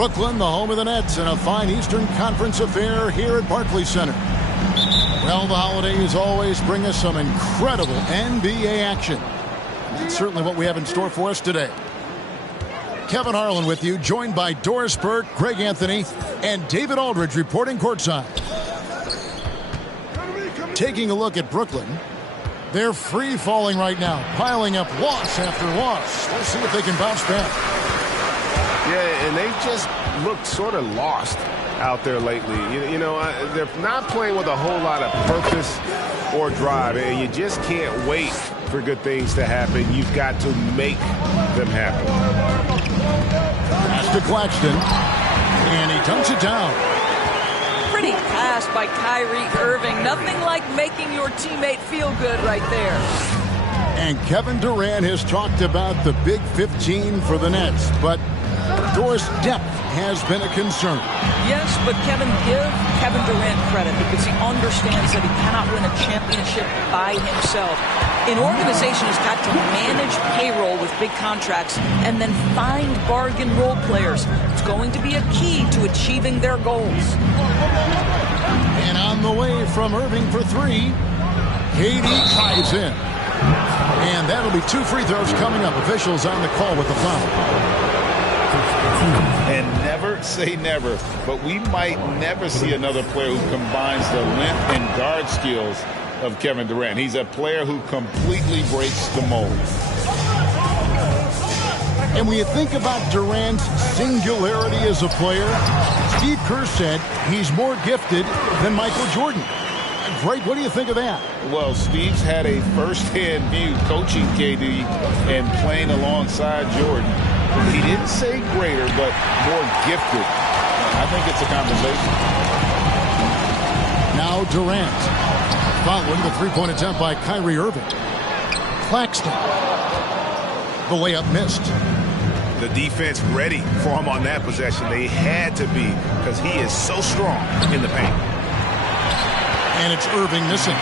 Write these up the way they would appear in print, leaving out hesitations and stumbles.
Brooklyn, the home of the Nets, in a fine Eastern Conference affair here at Barclays Center. Well, the holidays always bring us some incredible NBA action. That's certainly what we have in store for us today. Kevin Harlan with you, joined by Doris Burke, Greg Anthony, and David Aldridge reporting courtside. Taking a look at Brooklyn, they're free-falling right now, piling up loss after loss. We'll see if they can bounce back. Yeah, and they've just looked sort of lost out there lately. You know, they're not playing with a whole lot of purpose or drive, and you just can't wait for good things to happen. You've got to make them happen. Pass to Claxton, and he dunks it down. Pretty pass by Kyrie Irving. Nothing like making your teammate feel good right there. And Kevin Durant has talked about the Big 15 for the Nets, but Doris, depth has been a concern. Yes, but Kevin, give Kevin Durant credit because he understands that he cannot win a championship by himself. An organization has got to manage payroll with big contracts and then find bargain role players. It's going to be a key to achieving their goals. And on the way from Irving for three, KD drives in. And that'll be 2 free throws coming up. Officials on the call with the foul. And never say never, but we might never see another player who combines the length and guard skills of Kevin Durant. He's a player who completely breaks the mold. And when you think about Durant's singularity as a player, Steve Kerr said he's more gifted than Michael Jordan. Greg, what do you think of that? Well, Steve's had a first-hand view coaching KD and playing alongside Jordan. He didn't say greater, but more gifted. I think it's a conversation. Now Durant, following the three-point attempt by Kyrie Irving. Claxton. The layup missed. The defense ready for him on that possession. They had to be because he is so strong in the paint. And it's Irving missing.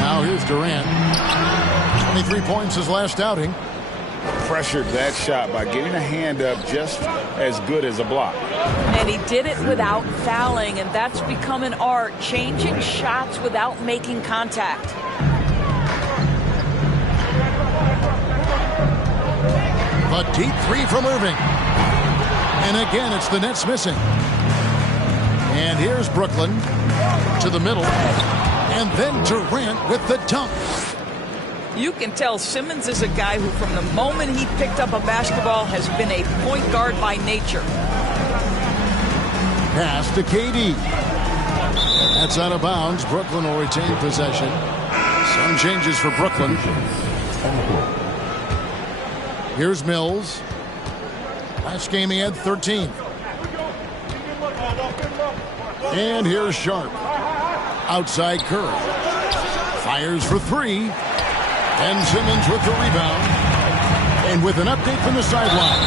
Now here's Durant. 23 points his last outing. Pressured that shot by getting a hand up just as good as a block. And he did it without fouling, and that's become an art, changing shots without making contact. A deep three from Irving. And again, it's the Nets missing. And here's Brooklyn to the middle. And then Durant with the dunk. You can tell Simmons is a guy who, from the moment he picked up a basketball, has been a point guard by nature. Pass to KD. That's out of bounds. Brooklyn will retain possession. Some changes for Brooklyn. Here's Mills. Last game he had 13. And here's Sharp. Outside Curry. Fires for three. And Simmons with the rebound. And with an update from the sideline,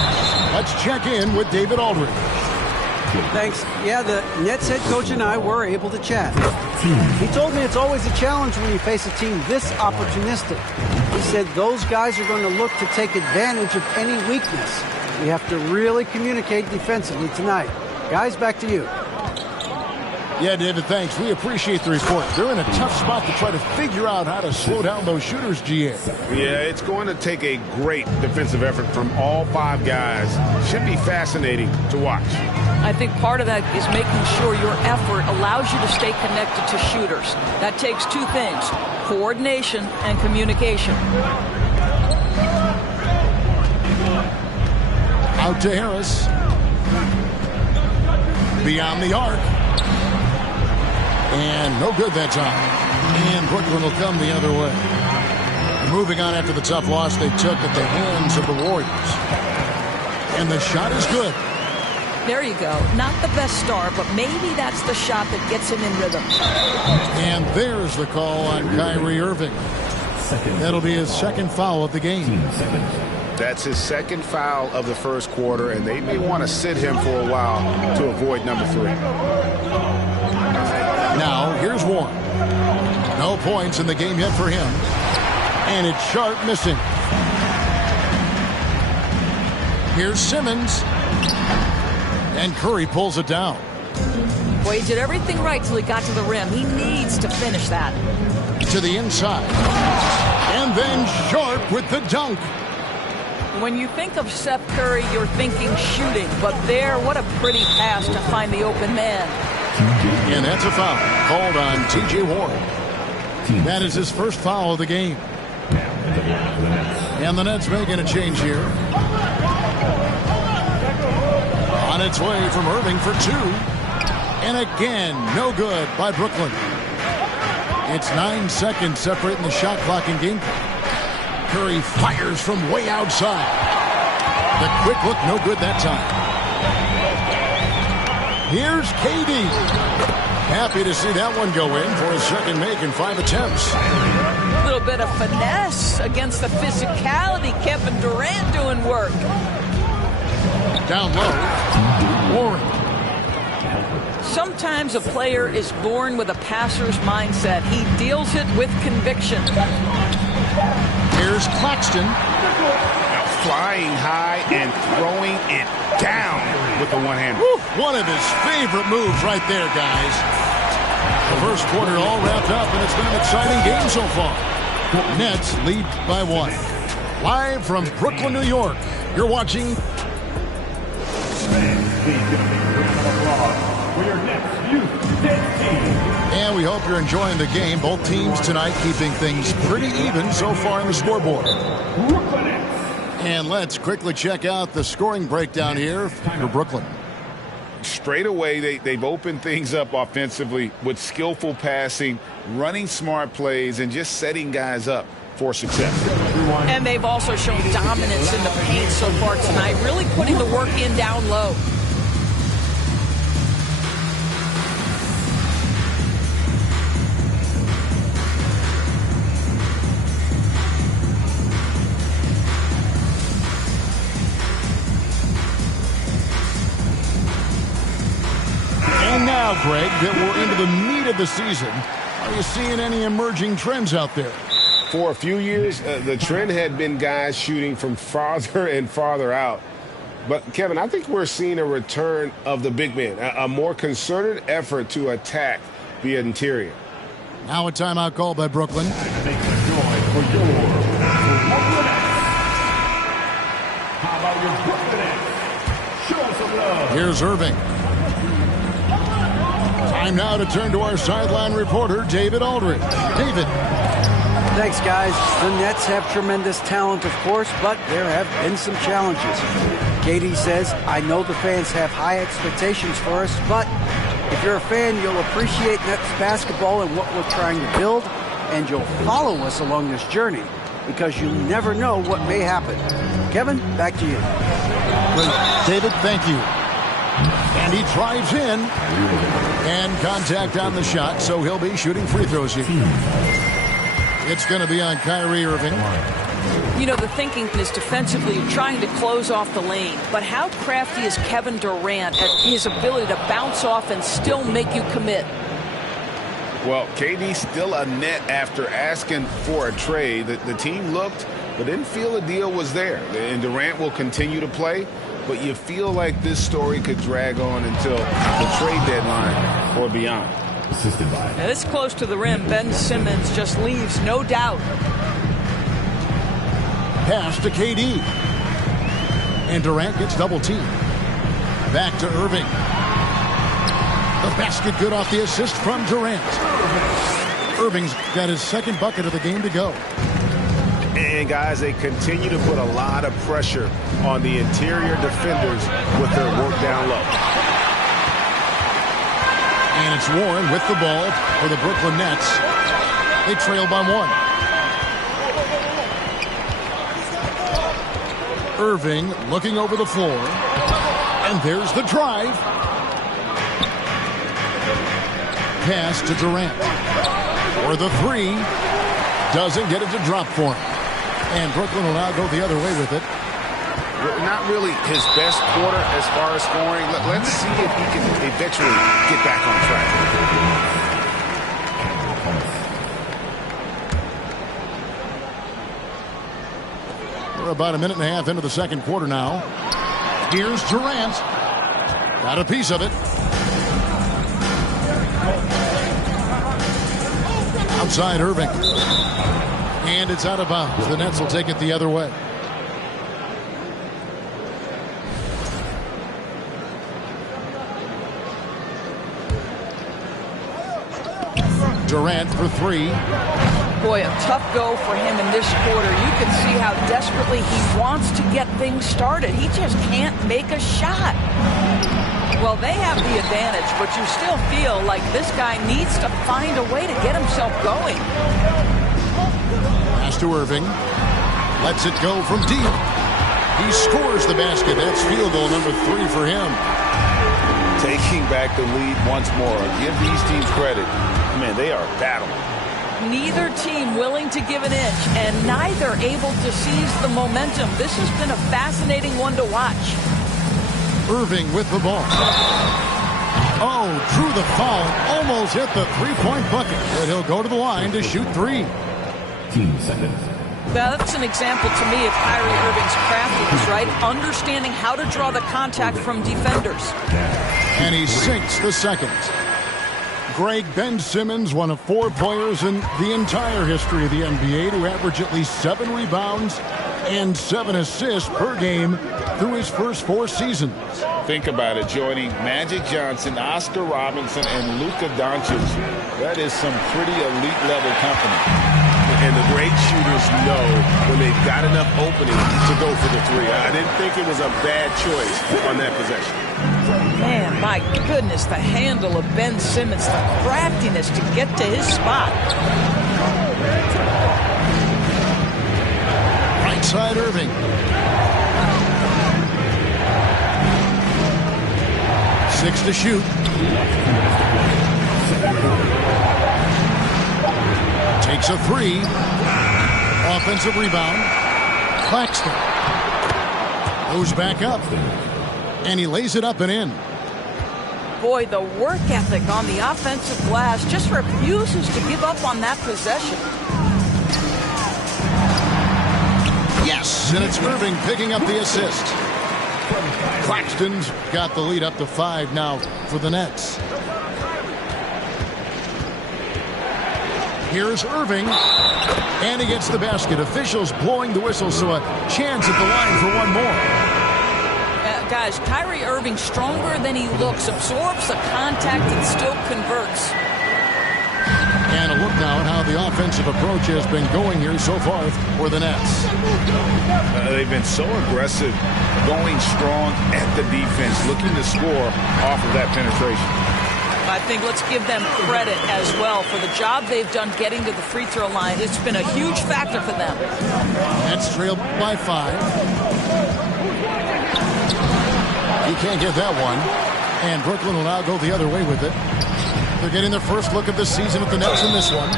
let's check in with David Aldridge. Thanks. Yeah, the Nets head coach and I were able to chat. He told me it's always a challenge when you face a team this opportunistic. He said those guys are going to look to take advantage of any weakness. We have to really communicate defensively tonight. Guys, back to you. Yeah, David, thanks. We appreciate the report. They're in a tough spot to try to figure out how to slow down those shooters, GA. Yeah, it's going to take a great defensive effort from all 5 guys. Should be fascinating to watch. I think part of that is making sure your effort allows you to stay connected to shooters. That takes 2 things, coordination and communication. Out to Harris. Beyond the arc. And no good that time. And Brooklyn will come the other way. Moving on after the tough loss they took at the hands of the Warriors. And the shot is good. There you go. Not the best start, but maybe that's the shot that gets him in rhythm. And there's the call on Kyrie Irving. That'll be his second foul of the game. That's his second foul of the first quarter, and they may want to sit him for a while to avoid number 3. Now, here's Warren. No points in the game yet for him. And it's Sharp missing. Here's Simmons. And Curry pulls it down. Boy, he did everything right till he got to the rim. He needs to finish that. To the inside. And then Sharp with the dunk. When you think of Steph Curry, you're thinking shooting. But there, what a pretty pass to find the open man. And that's a foul called on T.J. Warren. That is his first foul of the game. And the Nets making a change here. On its way from Irving for two. And again, no good by Brooklyn. It's 9 seconds separating the shot clock and game clock. Curry fires from way outside. The quick look, no good that time. Here's KD. Happy to see that one go in for his second make in 5 attempts. A little bit of finesse against the physicality. Kevin Durant doing work. Down low. Warren. Sometimes a player is born with a passer's mindset. He deals it with conviction. Here's Claxton. Now flying high and throwing it down with the one-hander. One of his favorite moves right there, guys. The first quarter all wrapped up, and it's been an exciting game so far. Nets lead by 1. Live from Brooklyn, New York, you're watching. And we hope you're enjoying the game. Both teams tonight keeping things pretty even so far on the scoreboard. And let's quickly check out the scoring breakdown here for Brooklyn. Straight away, they've opened things up offensively with skillful passing, running smart plays, and just setting guys up for success. And they've also shown dominance in the paint so far tonight, really putting the work in down low. And now, Greg, that we're into the meat of the season, are you seeing any emerging trends out there? For a few years, the trend had been guys shooting from farther and farther out. But, Kevin, I think we're seeing a return of the big man, a more concerted effort to attack the interior. Now a timeout call by Brooklyn. Here's Irving. Time now to turn to our sideline reporter, David Aldridge. David. Thanks, guys. The Nets have tremendous talent, of course, but there have been some challenges. KD says, I know the fans have high expectations for us, but if you're a fan, you'll appreciate Nets basketball and what we're trying to build, and you'll follow us along this journey because you never know what may happen. Kevin, back to you. David, thank you. And he drives in. And contact on the shot, so he'll be shooting free throws here. It's going to be on Kyrie Irving. You know, the thinking is defensively trying to close off the lane. But how crafty is Kevin Durant at his ability to bounce off and still make you commit? Well, KD still a net after asking for a trade. The team looked but didn't feel a deal was there. And Durant will continue to play. But you feel like this story could drag on until the trade deadline or beyond. Now, this close to the rim, Ben Simmons just leaves no doubt. Pass to KD. And Durant gets double teamed. Back to Irving. The basket good off the assist from Durant. Irving's got his second bucket of the game to go. And, guys, they continue to put a lot of pressure on the interior defenders with their work down low. And it's Warren with the ball for the Brooklyn Nets. They trail by 1. Irving looking over the floor. And there's the drive. Pass to Durant. For the 3. Doesn't get it to drop for him. And Brooklyn will now go the other way with it. Not really his best quarter as far as scoring. Let's see if he can eventually get back on track. We're about a minute and a half into the second quarter now. Here's Durant. Got a piece of it. Outside Irving. And it's out of bounds. The Nets will take it the other way. Durant for three. Boy, a tough go for him in this quarter. You can see how desperately he wants to get things started. He just can't make a shot. Well, they have the advantage, but you still feel like this guy needs to find a way to get himself going. Pass to Irving. Lets it go from deep. He scores the basket. That's field goal number 3 for him. Taking back the lead once more. Give these teams credit. Man, they are battling. Neither team willing to give an inch, and neither able to seize the momentum. This has been a fascinating one to watch. Irving with the ball. Oh, drew the foul. Almost hit the three-point bucket. But he'll go to the line to shoot 3. 15 seconds. Now, that's an example to me of Kyrie Irving's craftiness, right? Understanding how to draw the contact from defenders. And he sinks the second. Greg, Ben Simmons, one of 4 players in the entire history of the NBA to average at least 7 rebounds and 7 assists per game through his first 4 seasons. Think about it, joining Magic Johnson, Oscar Robertson, and Luka Doncic. That is some pretty elite-level company. And the great shooters know when they've got enough opening to go for the 3. I didn't think it was a bad choice on that possession. Man, my goodness, the handle of Ben Simmons, the craftiness to get to his spot. Right side Irving. Six to shoot. Takes a 3. Offensive rebound. Claxton goes back up. And he lays it up and in. Boy, the work ethic on the offensive glass just refuses to give up on that possession. Yes, and it's Irving picking up the assist. Claxton's got the lead up to 5 now for the Nets. Here's Irving, and he gets the basket. Officials blowing the whistle, so a chance at the line for one more. Guys, Kyrie Irving, stronger than he looks, absorbs the contact and still converts. And a look now at how the offensive approach has been going here so far for the Nets. They've been so aggressive, going strong at the defense, looking to score off of that penetration. I think let's give them credit as well for the job they've done getting to the free throw line. It's been a huge factor for them. Nets trailed by 5. He can't get that one. And Brooklyn will now go the other way with it. They're getting their first look of the season at the Nets in this one.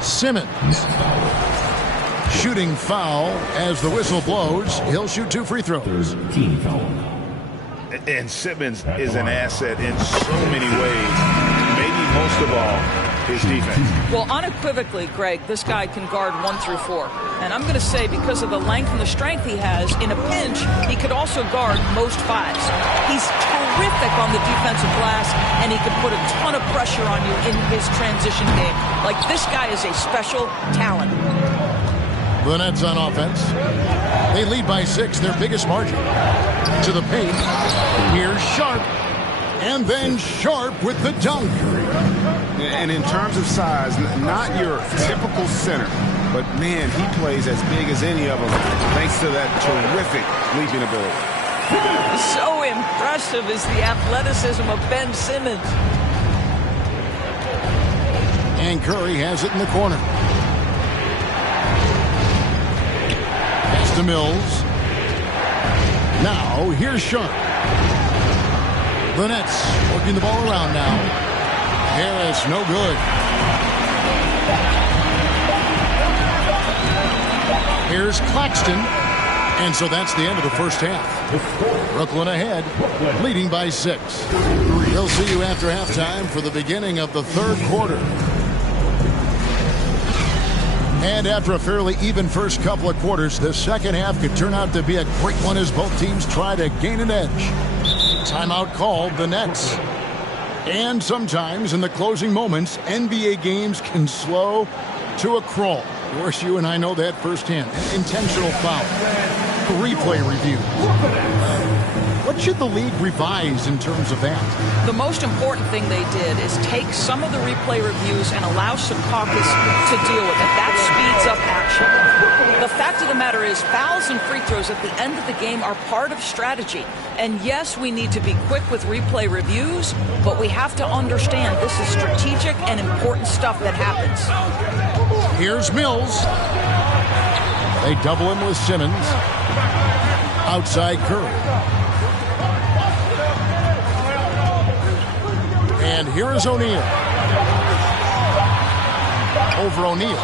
Simmons. Shooting foul as the whistle blows. He'll shoot 2 free throws. Team foul. And Simmons is an asset in so many ways. Maybe most of all, his defense. Well, unequivocally, Greg, this guy can guard 1 through 4. And I'm going to say because of the length and the strength he has, in a pinch, he could also guard most 5s. He's terrific on the defensive glass, and he can put a ton of pressure on you in his transition game. Like, this guy is a special talent. The Nets on offense. They lead by 6, their biggest margin. To the paint. Here's Sharp. And then Sharp with the dunk. And in terms of size, not your typical center. But, man, he plays as big as any of them thanks to that terrific leaping ability. So impressive is the athleticism of Ben Simmons. And Curry has it in the corner. Pass to Mills. Now, here's Sharp. The Nets working the ball around now. Harris, no good. Here's Claxton. And so that's the end of the first half. Brooklyn ahead, leading by 6. We'll see you after halftime for the beginning of the third quarter. And after a fairly even first couple of quarters, the second half could turn out to be a great one as both teams try to gain an edge. Timeout called, the Nets. And sometimes in the closing moments, NBA games can slow to a crawl. Of course, you and I know that firsthand. An intentional foul. Replay review. What should the league revise in terms of that? The most important thing they did is take some of the replay reviews and allow Secaucus to deal with it. That speeds up action. The fact of the matter is fouls and free throws at the end of the game are part of strategy. And yes, we need to be quick with replay reviews, but we have to understand this is strategic and important stuff that happens. Here's Mills. They double him with Simmons. Outside Curry. And here is O'Neal. Over O'Neal.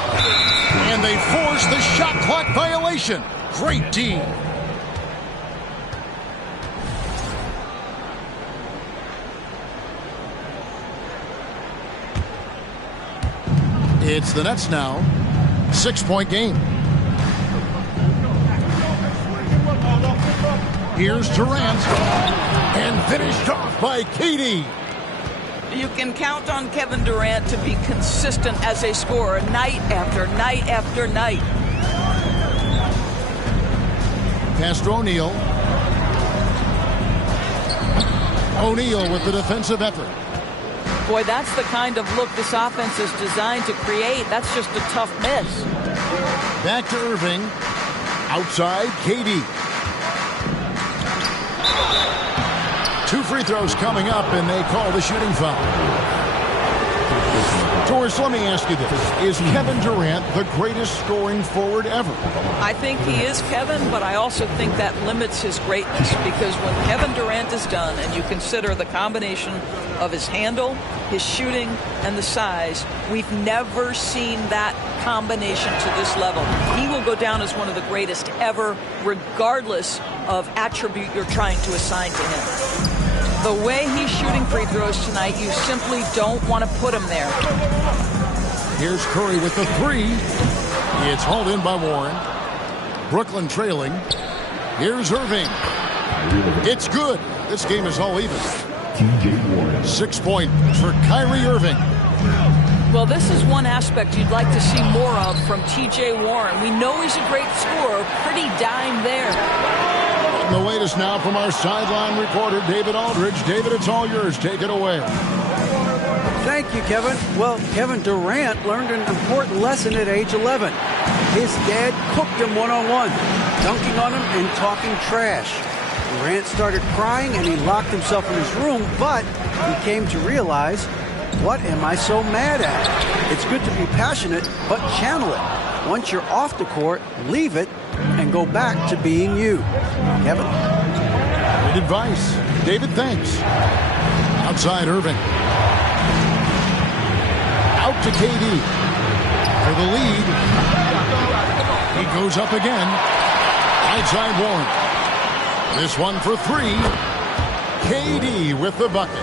And they force the shot clock violation. Great D. It's the Nets now. 6-point game. Here's Durant. And finished off by KD. You can count on Kevin Durant to be consistent as a scorer night after night after night. Pass to O'Neal. O'Neal with the defensive effort. Boy, that's the kind of look this offense is designed to create. That's just a tough miss. Back to Irving. Outside, KD. 2 free throws coming up, and they call the shooting foul. Doris, let me ask you this. Is Kevin Durant the greatest scoring forward ever? I think he is, Kevin, but I also think that limits his greatness because when Kevin Durant is done and you consider the combination of his handle, his shooting, and the size, we've never seen that combination to this level. He will go down as one of the greatest ever, regardless of attribute you're trying to assign to him. The way he's shooting free throws tonight, you simply don't want to put him there. Here's Curry with the 3. It's hauled in by Warren. Brooklyn trailing. Here's Irving. It's good. This game is all even. 6 points for Kyrie Irving. Well, this is one aspect you'd like to see more of from T.J. Warren. We know he's a great scorer. Pretty dime there. The latest now from our sideline reporter, David Aldridge. David, it's all yours. Take it away. Thank you, Kevin. Well, Kevin Durant learned an important lesson at age 11. His dad cooked him one-on-one, dunking on him and talking trash. Durant started crying and he locked himself in his room, but he came to realize, what am I so mad at? It's good to be passionate, but channel it. Once you're off the court, leave it and go back to being you. Kevin? Good advice. David, thanks. Outside Irving. Out to KD. For the lead. He goes up again. Outside Warren. This one for 3. KD with the bucket.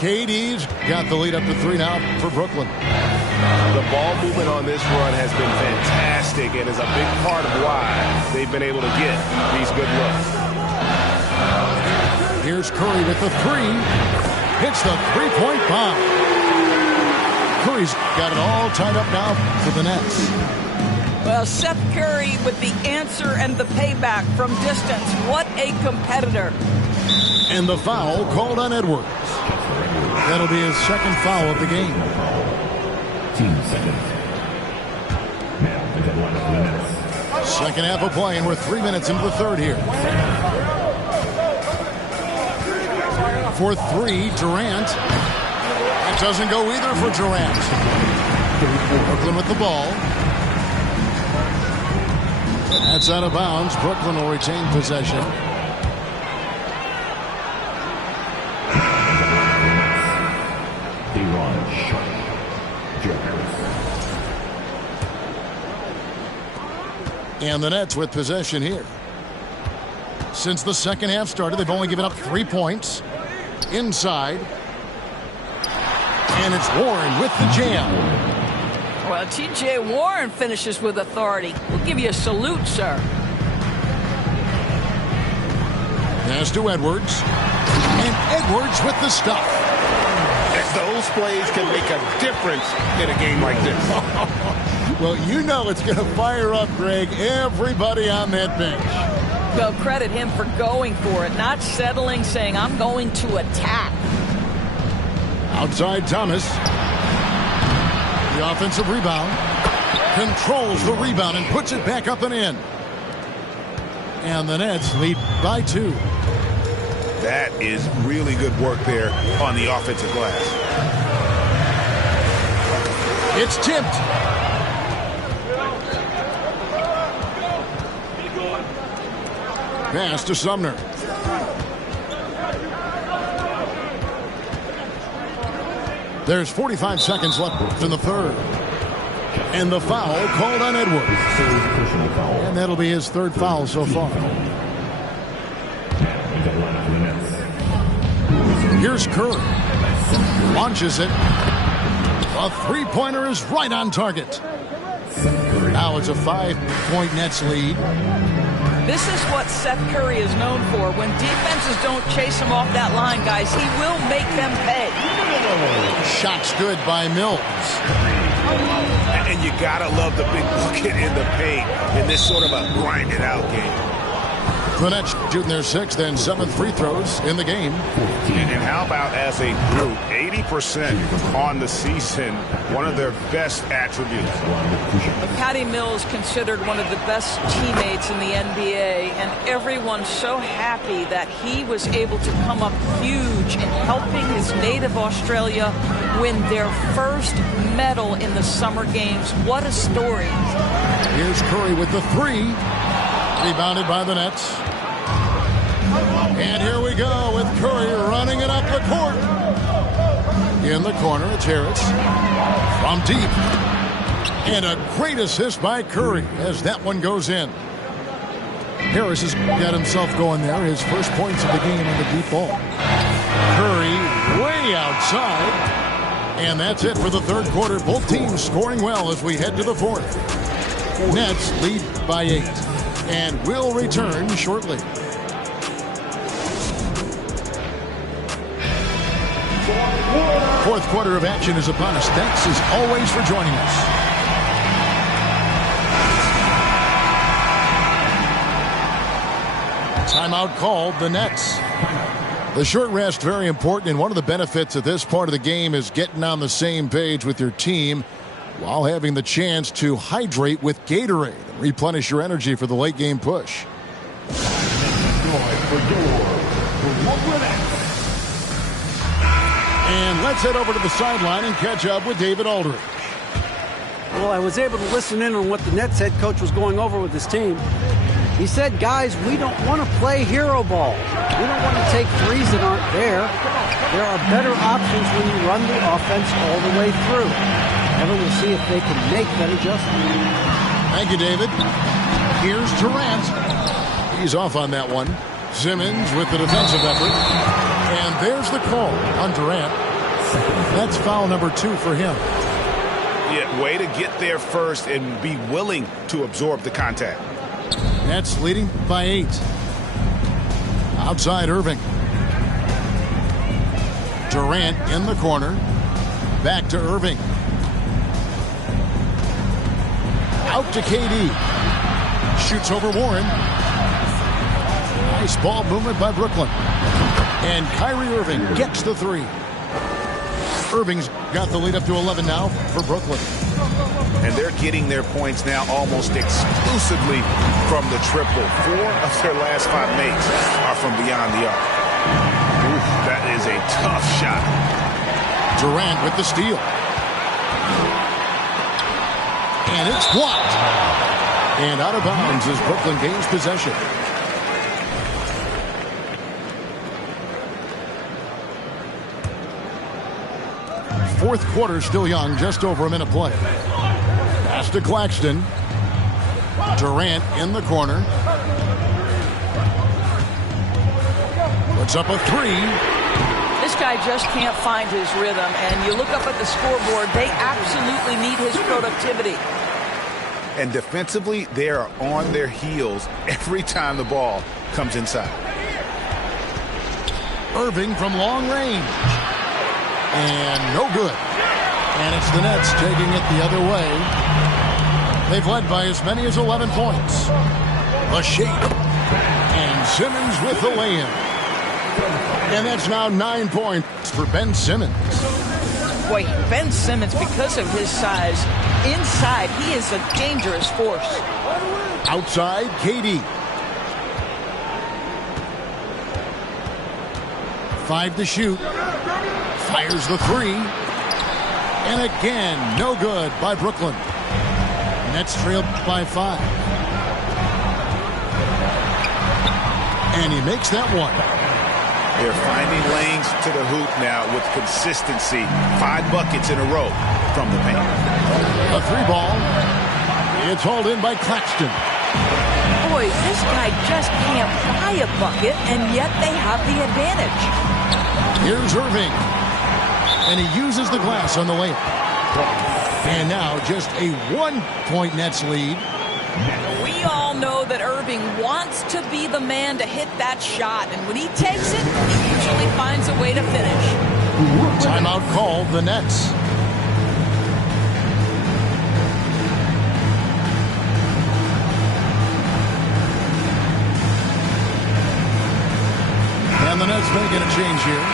KD's got the lead up to 3 now for Brooklyn. The ball movement on this run has been fantastic and is a big part of why they've been able to get these good looks. Here's Curry with the 3. Hits the 3-point bomb. Curry's got it all tied up now for the Nets. Well, Seth Curry with the answer and the payback from distance. What a competitor. And the foul called on Edwards. That'll be his second foul of the game. 15 seconds. Now the one of the Nets. Second half of play, and we're 3 minutes into the third here. For 3, Durant. It doesn't go either for Durant. Brooklyn with the ball. That's out of bounds. Brooklyn will retain possession. And the Nets with possession here. Since the second half started, they've only given up 3 points. Inside. And it's Warren with the jam. Well, T.J. Warren finishes with authority. We'll give you a salute, sir. Pass to Edwards. And Edwards with the stuff. Those plays can make a difference in a game like this. Well, you know it's going to fire up, Greg, everybody on that bench. Well, credit him for going for it, not settling, saying, I'm going to attack. Outside Thomas. The offensive rebound. Controls the rebound and puts it back up and in. And the Nets lead by 2. That is really good work there on the offensive glass. It's tipped. Pass to Sumner. There's 45 seconds left in the third. And the foul called on Edwards. And that'll be his third foul so far. Here's Curry. Launches it. A three-pointer is right on target. Now it's a 5-point Nets lead. This is what Seth Curry is known for. When defenses don't chase him off that line, guys, he will make them pay. Shot's good by Mills. And you gotta love the big bucket in the paint in this sort of a grinded-out game. The Nets shooting their 6th and 7th free throws in the game. And how about as a group, 80% on the season, one of their best attributes. Patty Mills considered one of the best teammates in the NBA, and everyone's so happy that he was able to come up huge in helping his native Australia win their first medal in the Summer Games. What a story. Here's Curry with the 3. Rebounded by the Nets. And here we go with Curry running it up the court. In the corner, it's Harris. From deep. And a great assist by Curry as that one goes in. Harris has got himself going there. His first points of the game on the deep ball. Curry way outside. And that's it for the third quarter. Both teams scoring well as we head to the fourth. Nets lead by 8. And will return shortly. Fourth quarter of action is upon us. Thanks as always for joining us. Timeout called, the Nets. The short rest, very important, and one of the benefits of this part of the game is getting on the same page with your team while having the chance to hydrate with Gatorade and replenish your energy for the late game push. And let's head over to the sideline and catch up with David Aldridge. Well, I was able to listen in on what the Nets head coach was going over with his team. He said, guys, we don't want to play hero ball. We don't want to take threes that aren't there. There are better options when you run the offense all the way through. Evan will see if they can make that adjustment. Thank you, David. Here's Durant. He's off on that one. Simmons with the defensive effort. And there's the call on Durant. That's foul number 2 for him. Yeah, way to get there first and be willing to absorb the contact. Nets leading by 8. Outside Irving. Durant in the corner. Back to Irving. Out to KD. Shoots over Warren. Nice ball movement by Brooklyn. And Kyrie Irving gets the 3. Irving's got the lead up to 11 now for Brooklyn. And they're getting their points now almost exclusively from the triple. 4 of their last 5 makes are from beyond the arc. Ooh, that is a tough shot. Durant with the steal. And it's blocked. And out of bounds as Brooklyn gains possession. Fourth quarter still young, just over a minute play. Pass to Claxton. Durant in the corner. Puts up a 3. This This guy just can't find his rhythm, and you look up at the scoreboard, they absolutely need his productivity. And defensively, they are on their heels every time the ball comes inside. Irving from long range. And no good. And it's the Nets taking it the other way. They've led by as many as 11 points. A shake. And Simmons with the lay-in. And that's now 9 points for Ben Simmons. Boy, Ben Simmons, because of his size, inside, he is a dangerous force. Outside, KD. 5 to shoot. Fires the 3. And again, no good by Brooklyn. Nets trailed by 5. And he makes that one. They're finding lanes to the hoop now with consistency. 5 buckets in a row from the paint. A 3 ball. It's hauled in by Claxton. Boy, this guy just can't buy a bucket, and yet they have the advantage. Here's Irving. And he uses the glass on the layup. And now just a 1-point Nets lead. We all know that Irving wants to be the man to hit that shot, and when he takes it, he usually finds a way to finish. Timeout called the Nets. And the Nets making a change here.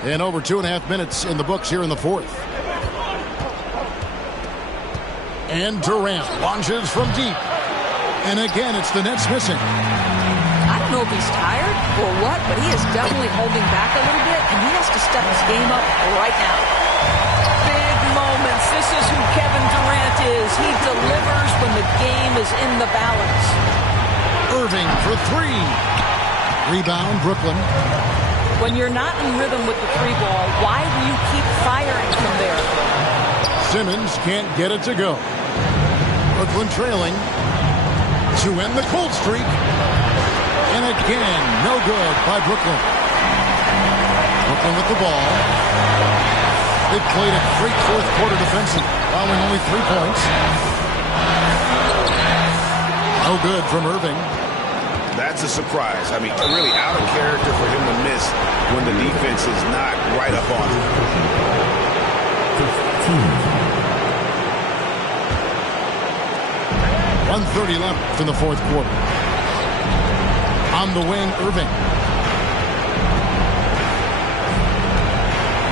And over 2.5 minutes in the books here in the fourth. And Durant launches from deep. And again, it's the Nets missing. I don't know if he's tired or what, but he is definitely holding back a little bit, and he has to step his game up right now. Big moments. This is who Kevin Durant is. He delivers when the game is in the balance. Irving for 3. Rebound, Brooklyn. When you're not in rhythm with the 3-ball, why do you keep firing from there? Simmons can't get it to go. Brooklyn trailing to end the cold streak. And again, no good by Brooklyn. Brooklyn with the ball. They played a great fourth quarter defensive, allowing only 3 points. No good from Irving. That's a surprise. I mean, really out of character for him to miss when the defense is not right up on him. 1:30 left in the fourth quarter. On the wing, Irving.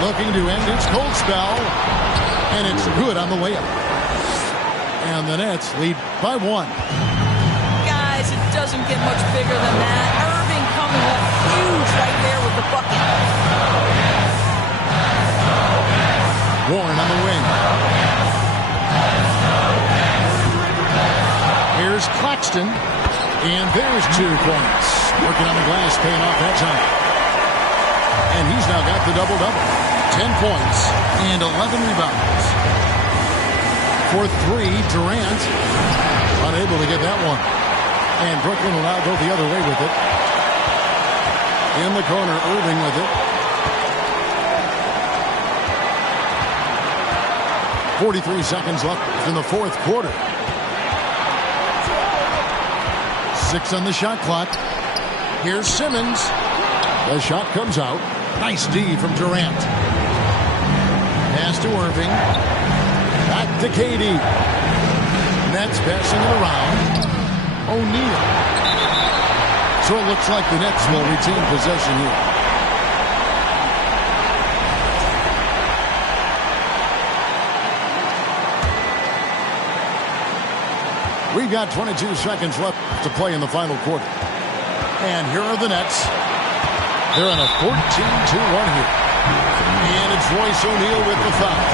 Looking to end its cold spell. And it's good on the layup. And the Nets lead by 1. Guys, it doesn't get much bigger than that. Irving coming up huge right there with the bucket. Warren on the wing. Here's Claxton. And there's 2 points. Working on the glass, paying off that time. And he's now got the double-double. 10 points and 11 rebounds. For 3, Durant unable to get that one. And Brooklyn will now go the other way with it. In the corner, Irving with it. 43 seconds left in the fourth quarter. 6 on the shot clock. Here's Simmons. The shot comes out. Nice D from Durant. Pass to Irving. Back to KD. Nets passing it around. O'Neal. So it looks like the Nets will retain possession here. We've got 22 seconds left to play in the final quarter. And here are the Nets. They're on a 14-2 run here. And it's Royce O'Neal with the foul.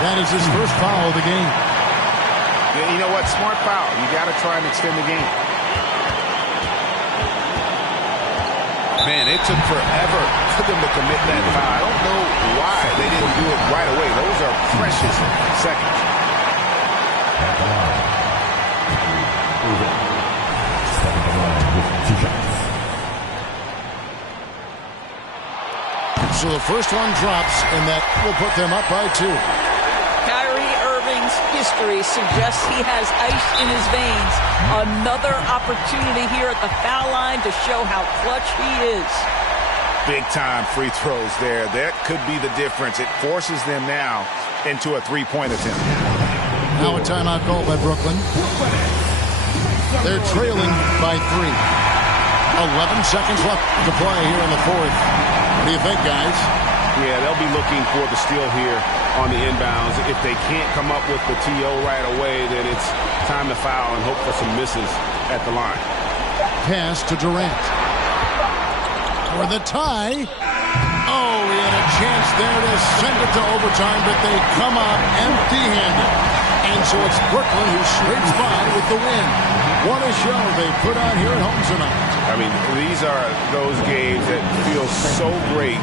That is his first foul of the game. Yeah, you know what? Smart foul. You got to try and extend the game. Man, it took forever for them to commit that foul. I don't know why they didn't do it right away. Those are precious seconds. So the first one drops, and that will put them up by 2. Kyrie Irving's history suggests he has ice in his veins. Another opportunity here at the foul line to show how clutch he is. Big-time free throws there. That could be the difference. It forces them now into a three-point attempt. Now a timeout call by Brooklyn. They're trailing by 3. 11 seconds left to play here in the fourth. What do you think, guys? Yeah, they'll be looking for the steal here on the inbounds. If they can't come up with the TO right away, then it's time to foul and hope for some misses at the line. Pass to Durant. For the tie. Oh, he had a chance there to send it to overtime, but they come up empty-handed. And so it's Brooklyn who scrapes by with the win. What a show they put on here at home tonight. I mean, these are those games that feel so great